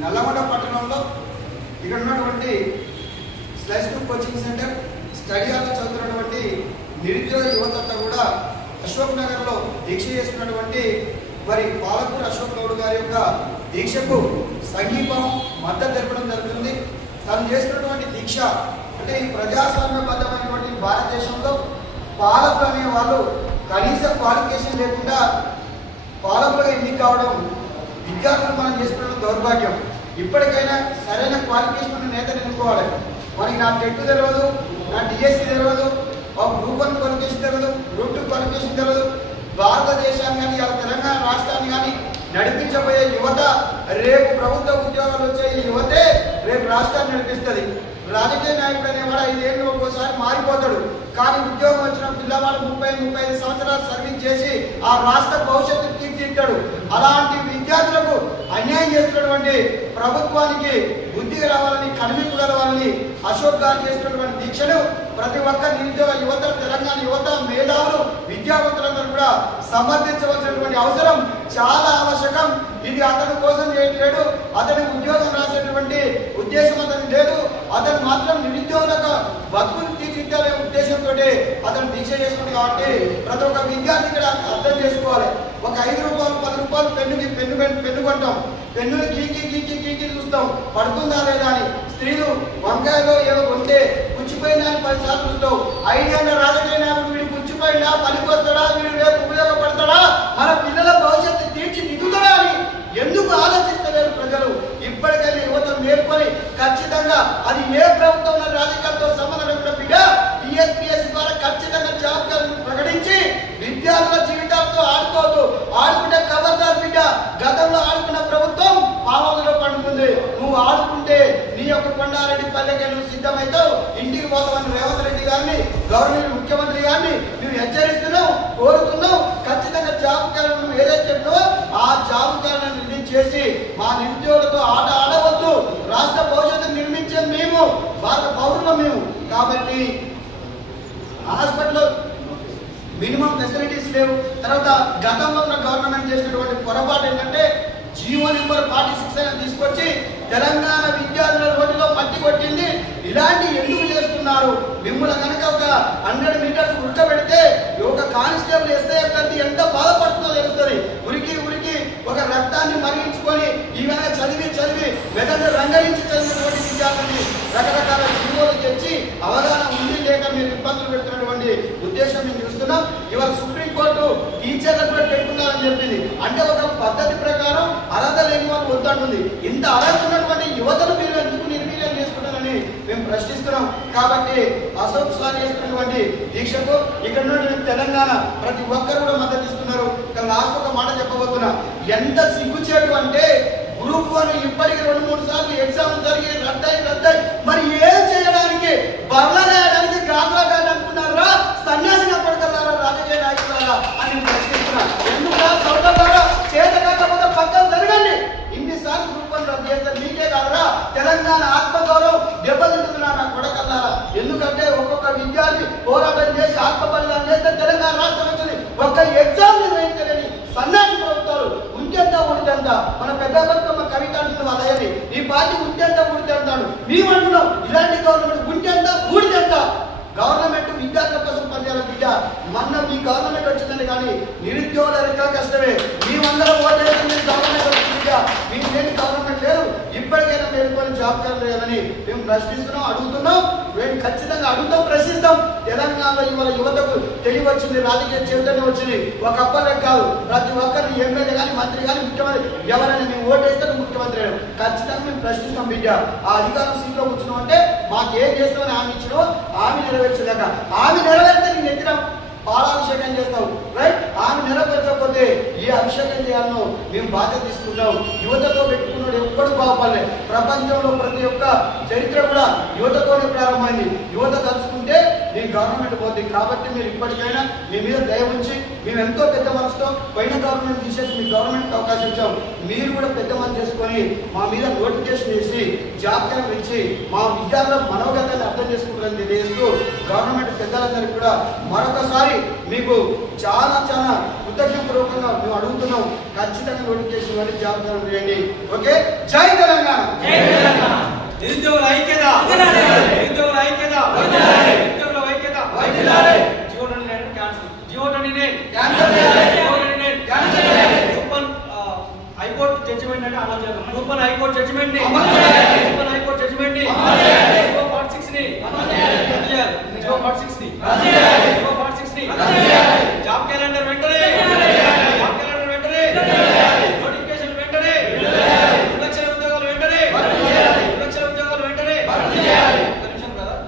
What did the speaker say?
నల్లగొండ పట్టణంలో ఇక్కడ ఉన్నటువంటి slice group coaching centre study హాల్లో చదువుతున్నటువంటి నిరుద్యోగ యువత కూడా అశోక్ నగర్లో దీక్ష చేస్తున్నటువంటి మరి పాలకూరు అశోక్ గౌడ్ గారి యొక్క దీక్షకు సంఘీభావం మద్దతు తెలపడం జరుగుతుంది. తను చేస్తున్నటువంటి దీక్ష అంటే ఈ ప్రజాస్వామ్యబద్ధమైనటువంటి భారతదేశంలో పాలకులు అనే వాళ్ళు కనీస క్వాలిఫికేషన్ లేకుండా పాలకులుగా ఎన్నిక కావడం విద్యార్థులు మనం చేసుకున్న దౌర్భాగ్యం. ఇప్పటికైనా సరైన క్వాలిఫికేషన్ ఉన్న నేతను ఎన్నుకోవాలి. మనకి నా టెట్ తెలియదు, నా డిఎస్సి తెలియదు, గ్రూప్ 1 క్వాలిఫికేషన్ తెలియదు, గ్రూప్ 2 క్వాలిఫికేషన్ తెలియదు. భారతదేశాన్ని కానీ తెలంగాణ రాష్ట్రాన్ని కానీ నడిపించబోయే యువత, రేపు ప్రభుత్వ ఉద్యోగాలు వచ్చే ఈ యువతే రేపు రాష్ట్రాన్ని నడిపిస్తుంది. రాజకీయ నాయకుడు అనేవాడు 5 ఏళ్ళు ఒక్కోసారి మారిపోతాడు, కానీ ఉద్యోగం వచ్చిన పిల్లవాడు 30-35 సంవత్సరాలు సర్వీస్ చేసి ఆ రాష్ట్ర భవిష్యత్తు తీర్చిదిద్దాడు. అలాంటి విద్యార్థులకు అన్యాయం చేస్తున్నటువంటి ప్రభుత్వానికి బుద్ధిగా రావాలని, కనువిప్పు కలవాలని అశోక్ గారు చేస్తున్నటువంటి దీక్షను ప్రతి ఒక్క నిరుద్యోగ యువత, తెలంగాణ యువత, మేధావులు, విద్యావంతులందరూ కూడా సమర్థించవలసినటువంటి అవసరం చాలా ఆవశ్యకం. ఇది అతని కోసం చేయట్లేడు, అతని ఉద్యోగం రాసేటువంటి ఉద్దేశం అతనికి లేదు. అతను మాత్రం నిరుద్యోగులకు బతుకులు తీర్చిదిద్దాలనే ఉద్దేశంతో అతను దీక్ష చేస్తుంది. కాబట్టి ప్రతి ఒక్క విద్యార్థి ఇక్కడ అర్థం చేసుకోవాలి. ఒక 5 రూపాయలు 10 రూపాయలు పెన్ను కొంటాం, పెన్నులు గీకి చూస్తాం పడుతుందా లేదా అని. స్త్రీలు వంకాయలో ఏదో కొంటే పుచ్చిపోయినా 10 సార్లు చూస్తావు. 5 ఏళ్ళ రాజకీయ నాయకుడు వీడు పుచ్చిపోయినా పనికి వస్తాడా, వీడు రేపు ఉపయోగపడతాడా, మన పిల్లల భవిష్యత్తు తీర్చిదిద్దుతాడా అని ఎందుకు ఆలోచిస్తలేరు ప్రజలు? ఇప్పటికైనా యువత మేల్కొని ఖచ్చితంగా అది ఏ ప్రభుత్వం రాజకీయాలతో సంబంధం లేకుండా బిడ్డ టీఎస్పీఎస్సీ ద్వారా ఖచ్చితంగా జాబ్ ప్రకటించి విద్యార్థుల జీవితాలతో ఆడుకోవద్దు. ఆడుకుంటే ఖబర్దార్ బిడ్డ. గతంలో ఆడుకున్న ప్రభుత్వం పావులో పండుతుంది. నువ్వు ఆడుకుంటే నీ యొక్క కొండారెడ్డి పల్లెకి నువ్వు సిద్ధమవుతావు, ఇంటికి పోతామని రేవంత్ రెడ్డి గారిని, గవర్నమెంట్ ముఖ్యమంత్రి గారిని నువ్వు హెచ్చరిస్తున్నావు, కోరుతున్నావు. ఖచ్చితంగా జాబ్ క్యాలెండర్ నువ్వు ఏదైతే చెప్పినావో ఆ జాబ్ క్యాలెండర్ రిలీజ్ చేసి మా నిరుద్యోగులతో ఆట ఆడవద్దు. రాష్ట్ర భవిష్యత్తు నిర్మించే మేము, భారత పౌరులు మేము. కాబట్టి హాస్పిటల్లో మినిమం ఫెసిలిటీస్ లేవు. తర్వాత గతంలో ఉన్న గవర్నమెంట్ చేసినటువంటి పొరపాటు ఏంటంటే జీవో నెంబర్ 46 తీసుకొచ్చి తెలంగాణ విద్యార్థుల రోడ్డులో పట్టి కొట్టింది. ఇలాంటి ఎందుకు చేస్తున్నారు? మిమ్మల్ని కనుక ఒక 100 మీటర్స్ ఉడకబెడితే ఒక కానిస్టేబుల్ ఎస్ఐ అభ్యర్థి ఎంత బాధపడుతుందో తెలుస్తుంది. ఉరికి ఒక రక్తాన్ని మరిగించుకొని ఈ విధంగా చదివి మెదడు రంగరించి చదివినటువంటి విద్యార్థుల్ని రకరకాల జీవోలు తెచ్చి అవగాహన ఉంది లేక మీరు ఇబ్బందులు పెడుతున్నటువంటి ఉద్దేశం మేము చూస్తున్నాం. ఇవాళ సుప్రీంకోర్టు టీచర్లకు పెట్టుకున్నారని చెప్పింది. అంటే ఒక పద్ధతి ప్రకారం అర్హత లేని వాళ్ళు వద్దంటుంది. ఇంత అర్హత ఉన్నటువంటి యువతను మీరు ఎందుకు నిర్వీర్యం చేసుకుంటారని మేము ప్రశ్నిస్తున్నాం. కాబట్టి అశోక్ సార్ చేస్తున్నటువంటి దీక్షకు ఇక్కడ ఉన్నటువంటి తెలంగాణ ప్రతి ఒక్కరు కూడా మద్దతు ఇస్తున్నారు. లాస్ట్ ఒక మాట చెప్పబోతున్నా. ఎంత సిగ్గుచేటు అంటే గ్రూప్ 1 ఇప్పటికి 2-3 సార్లు ఎగ్జామ్ జరిగి రద్దయి మరి ఏం చేయడానికి, బర్లా రాయడానికి గ్రామాల గారు అనుకున్నారా? సన్యాసిగా పడతారా రాజకీయ నాయకులారా అని ప్రశ్నిస్తున్నా. ఎందుకు సౌకర్యారా చేత కాకపోతే పక్కన జరగండి. ఇన్నిసార్లు గ్రూప్ 1 రద్దు చేస్తే మీకే కాదురా తెలంగాణ ఆత్మగౌరవం దెబ్బతింటున్నా నా కొడకల్లారా. ఎందుకంటే ఒక్కొక్క విద్యార్థి పోరాటం చేసి ఆత్మబలిదానం చేస్తే తెలంగాణ రాష్ట్రం వచ్చింది. ఒక్క ఎగ్జామ్ నిర్వహించలేని సన్నాసి ప్రభుత్వాలు ఉంటెంత ఊడితెంత. మన పెద్ద బతుకమ్మ కవిత అంటుంది వాళ్ళని, ఈ పార్టీ ఉంటెంత ఊడితెంతాడు. మేమంటున్నాం ఇలాంటి గవర్నమెంట్ ఉంటెంత ఊడితెంత. గవర్నమెంట్ విద్యార్థుల కోసం పనిచేయాలి బిడ్డ. మొన్న మీ గవర్నమెంట్ వచ్చిందని కానీ నిరుద్యోగుల రెక్కల కష్టమే. మేమందరం ఓటేసింది గవర్నమెంట్ వచ్చింది బిడ్డ. మీకు లేని గవర్నమెంట్ లేదు. ఇప్పటికైనా మేలుకొని జాబ్ చేయాలని మేము ప్రశ్నిస్తున్నాం, అడుగుతున్నాం. మేము ఖచ్చితంగా అడుగుతాం, ప్రశ్నిస్తాం. తెలంగాణలో ఇవాళ యువతకు తెలివి వచ్చింది, రాజకీయ చైతన్యం వచ్చింది. ఒక అప్పలే కాదు, ప్రతి ఒక్కరిని ఎమ్మెల్యే కానీ మంత్రి కానీ ముఖ్యమంత్రి ఎవరైనా మేము ఓటేస్తే ముఖ్యమంత్రి అయినా ఖచ్చితంగా మేము ప్రశ్నిస్తాం బిడ్డ. ఆ అధికారం సీట్లో కూర్చున్నాం అంటే మాకు ఏం చేస్తామని హామీ ఇచ్చినావు, హామీ నెరవేర్చలేక హామీ నెరవేర్తే నేను ఎత్తిన పాలాభిషేకం చేస్తావు రైట్. ఆమె నెరవేర్చకపోతే ఏ అభిషేకం చేయాలనో మేము బాధ్యత తీసుకుంటాం. యువతతో పెట్టుకున్నాడు ఎప్పుడు బాగుపడలే. ప్రపంచంలో ప్రతి ఒక్క చరిత్ర కూడా యువతతోనే ప్రారంభమైంది. యువత తలుచుకుంటే మీ గవర్నమెంట్ పోతుంది. కాబట్టి మీరు ఇప్పటికైనా మీ మీద దయ ఉంచి, మేము ఎంతో పెద్ద మనసుతో పైన గవర్నమెంట్ తీసేసి మీ గవర్నమెంట్కి అవకాశం ఇచ్చాం. మీరు కూడా పెద్ద మనసు చేసుకొని మా మీద నోటిఫికేషన్ చేసి జాబ్ క్యాలెండర్ ఇచ్చి మా విద్యార్థుల మనోగతాన్ని అర్థం చేసుకుంటారని తెలియజేస్తూ గవర్నమెంట్ పెద్దలందరికీ కూడా మరొకసారి మీకు చాలా కృతజ్ఞపూర్వకంగా మేము అడుగుతున్నాం. ఖచ్చితంగా నోటిఫికేషన్ జాబ్ క్యాలెండర్ చేయండి. ఓకే, జై తెలంగాణ. నిరుద్యోగుల ఐక్యత, నిరుద్యోగుల ఐక్యత, నిరుద్యోగుల ఐక్యత. GO 29 cancel, GO 29 high court judgement అంటే అమలు చేయాలి. గ్రూప్ 1 హైకోర్టు జడ్జిమెంట్ ని